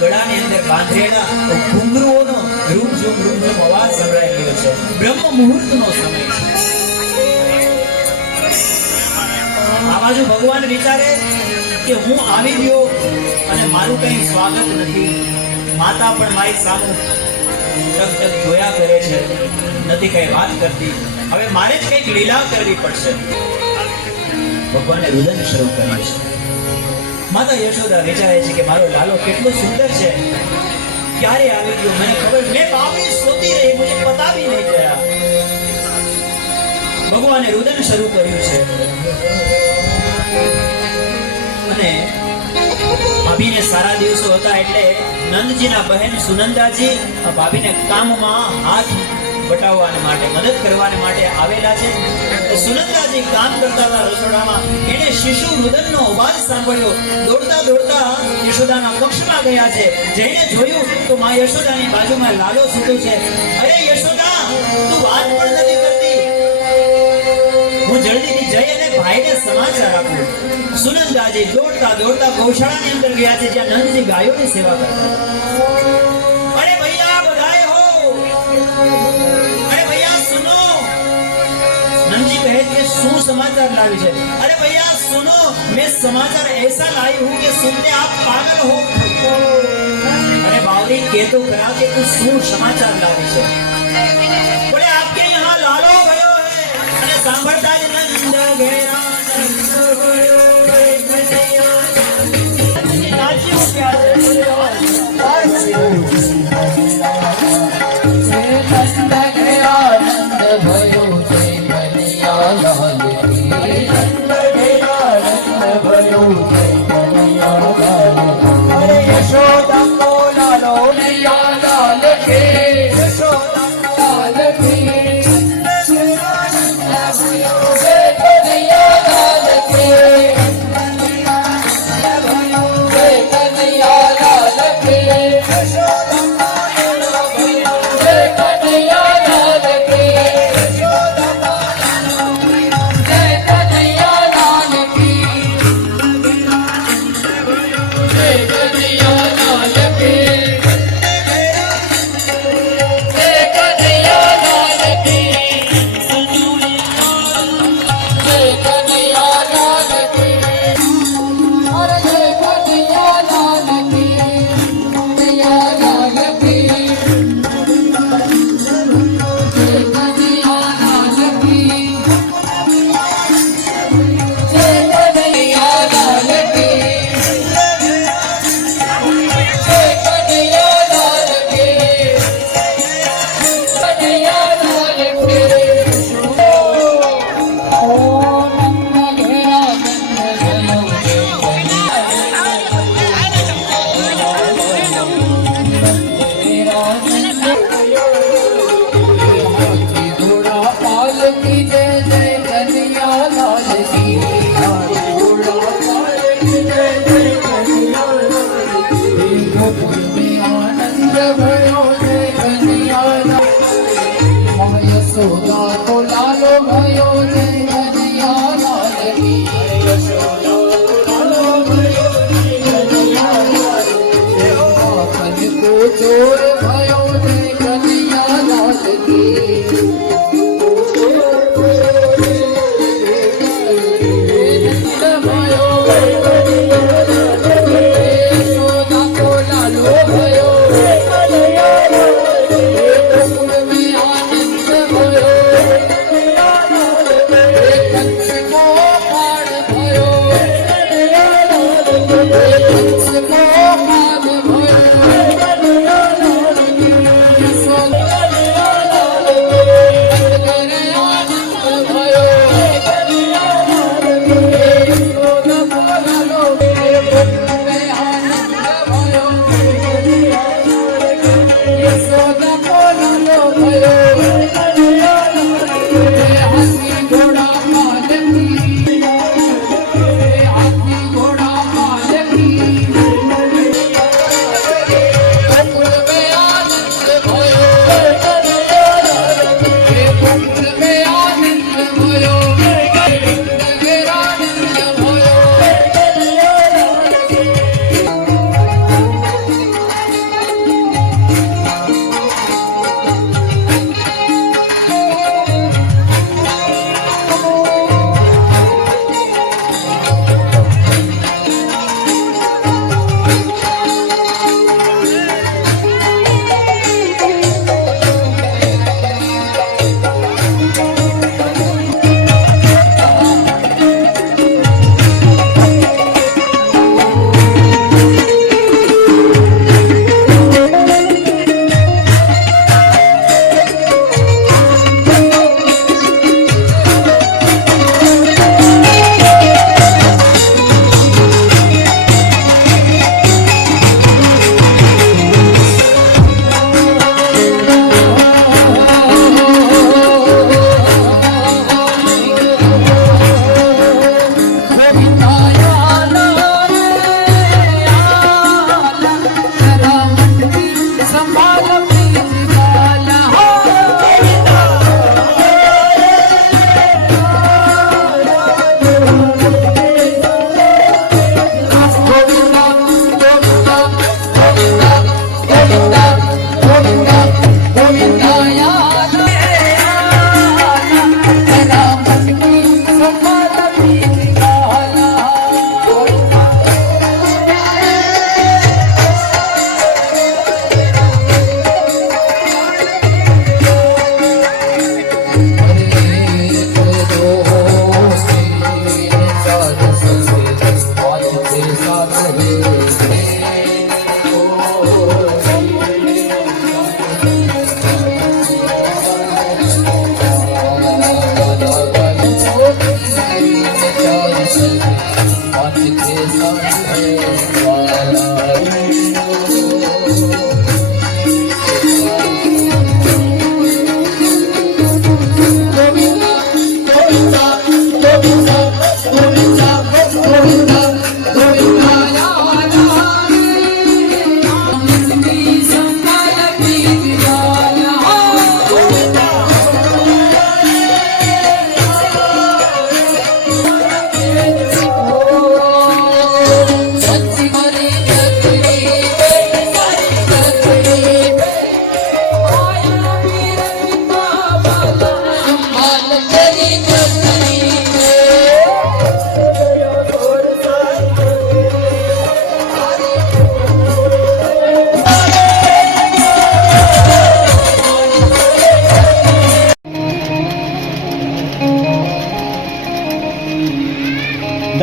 ગળાની અંદર બાંધેલા ઘુંઘરુઓનો રૂમઝૂમ અવાજ સંભળાઈ રહ્યો છે. બ્રહ્મ મુહૂર્તનો સમય છે. આ બાજુ ભગવાન વિચારે કે હું આવી ગયો અને મારું કઈ સ્વાગત નથી. માતા પણ મારી સામે ટક જોયા કરે છે, નથી કઈ વાત કરતી. હવે મારે જ કઈક લીલા કરવી પડશે. ભગવાને રુદન શરૂ કર્યું છે. માતા યશોદા વિચારે છે કે મારો લાલો કેટલો સુંદર છે, ક્યારે આવી ગયો મને ખબર, મેં બાવળી સોતી રહી, મુझे पता भी नहीं चला. ભગવાને રુદન શરૂ કર્યું છે. અને ભાભીને સારા દિવસો હતા એટલે નંદજીના બહેન સુનંદાજી ભાભીને કામમાં હાથ બટાવવા માટે, મદદ કરવા માટે આવેલા છે. સુનંદાજી કામ કરતા હતા રસોડામાં. એને શિશુ રુદનનો અવાજ સાંભળ્યો. દોડતા દોડતા યશોદાના કક્ષમાં ગયા છે. જઈને જોયું તો માં યશોદાની બાજુમાં લાલો સૂતો છે. અરે યશોદા, તું વાત પણ નથી કરતી. હું જલ્દીથી જઈ અને ભાઈને સમાચાર આપું. સુનંદાજી દોડતા દોડતા ગૌશાળાની અંદર ગયા છે જ્યાં નંદજી ગાયોની સેવા કરતા હતા. અરે ભૈયા બધાએ હો, अरे भैया सुनो. नंदजी कहे कि શું સમાચાર લાવી છે? अरे भैया सुनो, मैं समाचार ऐसा लाई हूँ कि सुनते आप पागल हो. अरे बावरी के तो करा के तू શું સમાચાર લાવી છે? बोले आपके यहाँ लालो गयो है. अरे सांभळता જ નંદ ઘેરા નંદ ગયો રે કનૈયા. નાચ્યો ક્યારે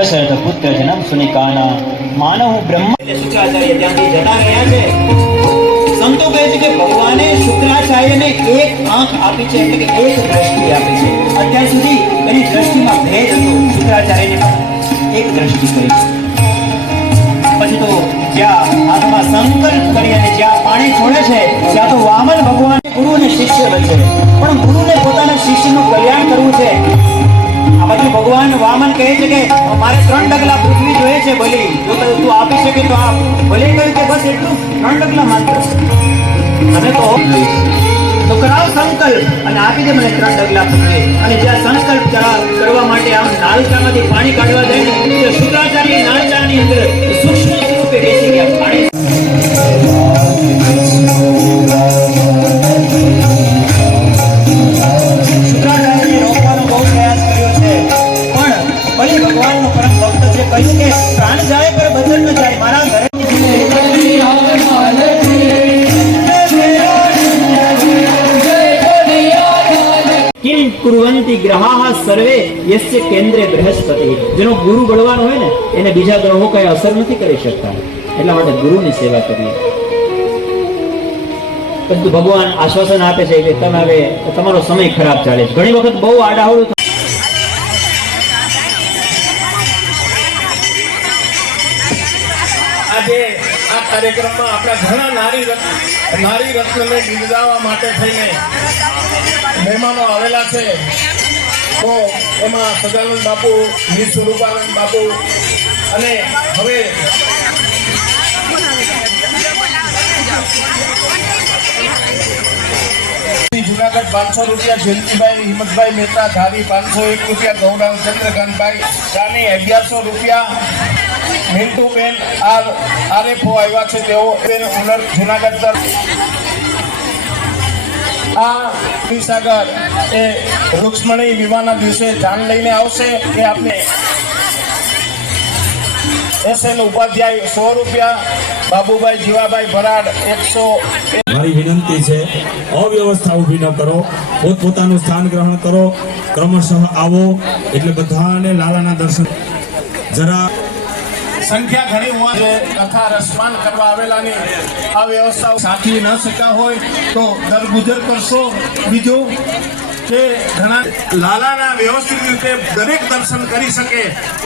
દશરથ પુત્ર જન્મ સુનિકાના માનવ બ્રહ્મ એટલે શુક્રાચાર્ય ત્યાંથી જતા રહ્યા છે. સંતો કહે છે કે ભગવાને શુક્રાચાર્યને એક આંખ આપી છે, એટલે કે એક દ્રષ્ટિ આપી છે. અત્યાર સુધી એની દ્રષ્ટિમાં ભેદ હતો, શુક્રાચાર્યને એક દ્રષ્ટિ કરી. પછી તો જ્યાં હાથમાં સંકલ્પ કરી અને જ્યાં પાણી છોડે છે ત્યાં તો વામન ભગવાન ગુરુ અને શિષ્ય વચ્ચે, પણ ગુરુને પોતાના શિષ્યનું કલ્યાણ કરવું છે. આ બાજુ ભગવાન વામન કહે છે કે મારે 3 ડગલા પૃથ્વી જોઈએ છે, ભલે જો તું આપી શકે તો આપ. ભલે કહ્યું કે બસ એટલું 3 ડગલા માત્ર અને તો કરાવ સંકલ્પ અને આપી દે મને 3 ડગલા પૃથ્વી. અને જ્યાં સંકલ્પ કરવા માટે આમ નાળચામાંથી પાણી કાઢવા જાય ને તો શુક્રાચાર્ય નાળચાની અંદર સૂક્ષ્મ સ્વરૂપે બેસી ગયા. પાણી ભગવાનનો પરમ ભક્ત છે, કહ્યું કે પ્રાણ જાય પર વચન ન જાય. મારા ઘરે કિમ કુર્વંતિ ગ્રહાઃ સર્વે યસ્ય કેન્દ્રે બૃહસ્પતિ. જેનો ગુરુ બળવાનો હોય ને એને બીજા ગ્રહો કઈ અસર નથી કરી શકતા, એટલા માટે ગુરુની સેવા કરીએ. પરંતુ ભગવાન આશ્વાસન આપે છે કે તમે હવે તમારો સમય ખરાબ ચાલે છે. ઘણી વખત બહુ આડાહવડું આજે આ કાર્યક્રમમાં આપણા ઘણા નારી રત્નને બિરદાવવા માટે થઈને મહેમાનો આવેલા છે. તો એમાં સદાનંદ બાપુ, વીર સ્વરૂપાનંદ બાપુ અને હવે જુનાગઢ 500 રૂપિયા, જયંતિભાઈ હિંમતભાઈ મહેતા ધારી 501 રૂપિયા, ગૌરાંગ ચંદ્રકાંતભાઈ ચાની 1100 રૂપિયા, મિન્ટુબેન આરએફઓ આવ્યા છે, તેઓ ઉનર જુનાગઢ આ સાગર એ રૂક્ષ્મણી વિવાહના દિવસે જાન લઈને આવશે. એ આપણે SN ઉપાધ્યાય 100 રૂપિયા, બાબુભાઈ જીવાભાઈ ભરાડ 100. મારી વિનંતી છે, અવ્યવસ્થા ઊભી ન કરો, પોતપોતાનું સ્થાન ગ્રહણ કરો, ક્રમશઃ આવો એટલે બધાને લાલાના દર્શન. જરા સંખ્યા ઘણી હોવા છે, તથા રસમાન કરવા આવેલાની આ વ્યવસ્થા સાચવી ન શક્યા હોય તો દરગુજર કરશો. બીજું કે ઘણા લાલાના વ્યવસ્થિત રીતે દરેક દર્શન કરી શકે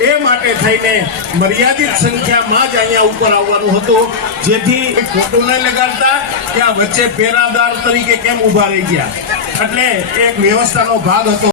એ માટે થઈને મર્યાદિત સંખ્યામાં જ અહીંયા ઉપર આવવાનું હતું, જેથી ખોટું ન લગાડતા કે આ વચ્ચે પેરાદાર તરીકે કેમ ઊભા રહી ગયા. એટલે એક વ્યવસ્થાનો ભાગ હતો.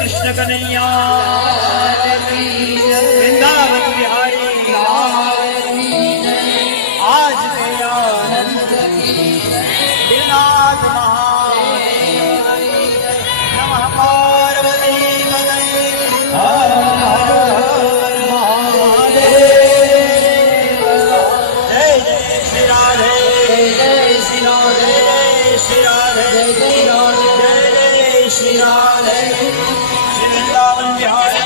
કૃષ્ણ કનૈયા વૃંદાવન બિહારી આજ તેરા આનંદ દિલનાથ મહાદેવ નમઃ પાર્વતી પતય હર હર મહાદેવ જય જય શ્રી રાધે જય શ્રી રાધે જય શ્રી રાધે જય શ્રી રાધે જય શ્રી રાધે वृंदावन बिहारी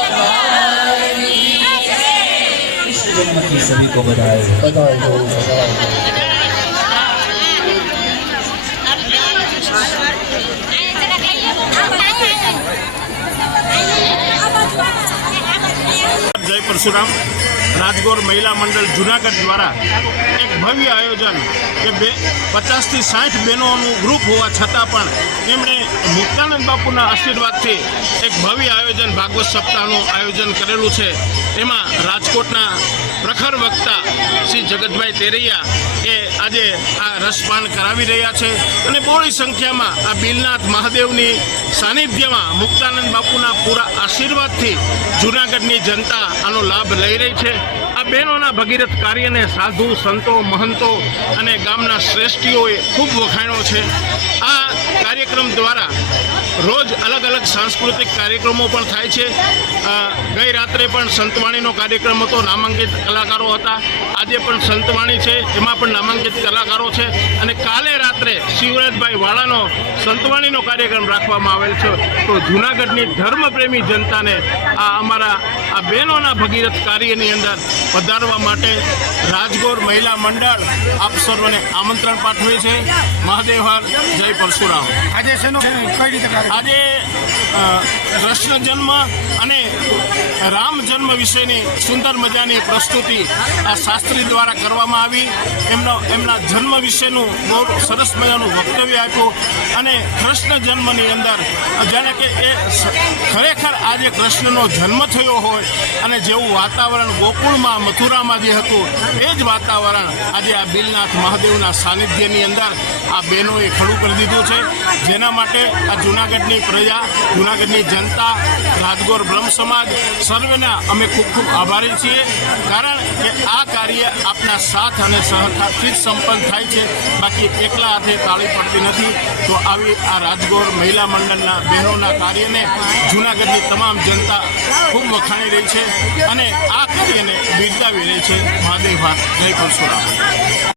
कृष्ण जन्म की सभी को बधाई જય પરશુરામ રાજગોર મહિલા મંડળ જુનાગઢ દ્વારા એક ભવ્ય આયોજન કે 50 થી 60 બહેનોનું ગ્રુપ હોવા છતાં પણ એમણે મુક્તાનંદ બાપુના આશીર્વાદથી એક ભવ્ય આયોજન ભાગવત સપ્તાહનું આયોજન કરેલું છે. એમાં રાજકોટના પ્રખર વક્તા શ્રી જગતભાઈ તેરૈયા એ આજે આ રસપાન કરાવી રહ્યા છે અને બહોળી સંખ્યામાં આ બિલનાથ મહાદેવની સાનિધ્યમાં મુક્તાનંદ બાપુના પૂરા આશીર્વાદથી જૂનાગઢની જનતા આનો લાભ લઈ રહી છે. આ બહેનોના ભગીરથ કાર્યને સાધુ સંતો મહંતો અને ગામના શ્રેષ્ઠીઓએ ખૂબ વખાણ્યો છે. આ કાર્યક્રમ દ્વારા રોજ અલગ અલગ સાંસ્કૃતિક કાર્યક્રમો પણ થાય છે. ગઈ રાત્રે પણ સંતવાણીનો કાર્યક્રમ હતો, નામાંકિત કલાકારો હતા. આજે પણ સંતવાણી છે, એમાં પણ નામાંકિત કલાકારો છે. અને કાલે રાત્રે શિવરાજભાઈ વાળાનો સંતવાણીનો કાર્યક્રમ રાખવામાં આવેલ છે. તો જૂનાગઢની ધર્મપ્રેમી જનતાને આ અમારા આ બહેનોના ભગીરથ કાર્યની અંદર પધારવા માટે રાજગોર મહિલા મંડળ આપ સર્વને આમંત્રણ પાઠવે છે. મહાદેવ હર, જય પરશુરામ. આજે શેનો કઈ રીતે આજે કૃષ્ણ જન્મ અને રામ જન્મ વિશેની સુંદર મજાની પ્રસ્તુતિ આ શાસ્ત્રી દ્વારા કરવામાં આવી. એમના જન્મ વિશેનું બહુ સરસ મજાનું વક્તવ્ય આપ્યું અને કૃષ્ણ જન્મની અંદર જાણે કે એ ખરેખર આજે કૃષ્ણનો જન્મ થયો હોય અને જેવું વાતાવરણ ગોકુળમાં મથુરામાં જે હતું એ જ વાતાવરણ આજે આ બિલનાથ મહાદેવના સાનિધ્યની અંદર આ બહેનોએ ખડું કરી દીધું છે. જેના માટે આ જૂનાગઢની પ્રજા, જૂનાગઢની જનતા, રાજગોર બ્રહ્મ સમાજ સર્વેના અમે ખૂબ ખૂબ આભારી છીએ. કારણ કે આ કાર્ય આપના સાથ અને સહકારથી જ સંપન્ન થાય છે, બાકી એકલા હાથે તાળી પડતી નથી. તો આવી આ રાજગોર મહિલા મંડળના બહેનોના કાર્યને જૂનાગઢની તમામ જનતા ખૂબ વખાણી રહી છે અને આ કાર્યને બિરદાવી રહી છે. મહાદેવ હાથ, જય પરશુરામ.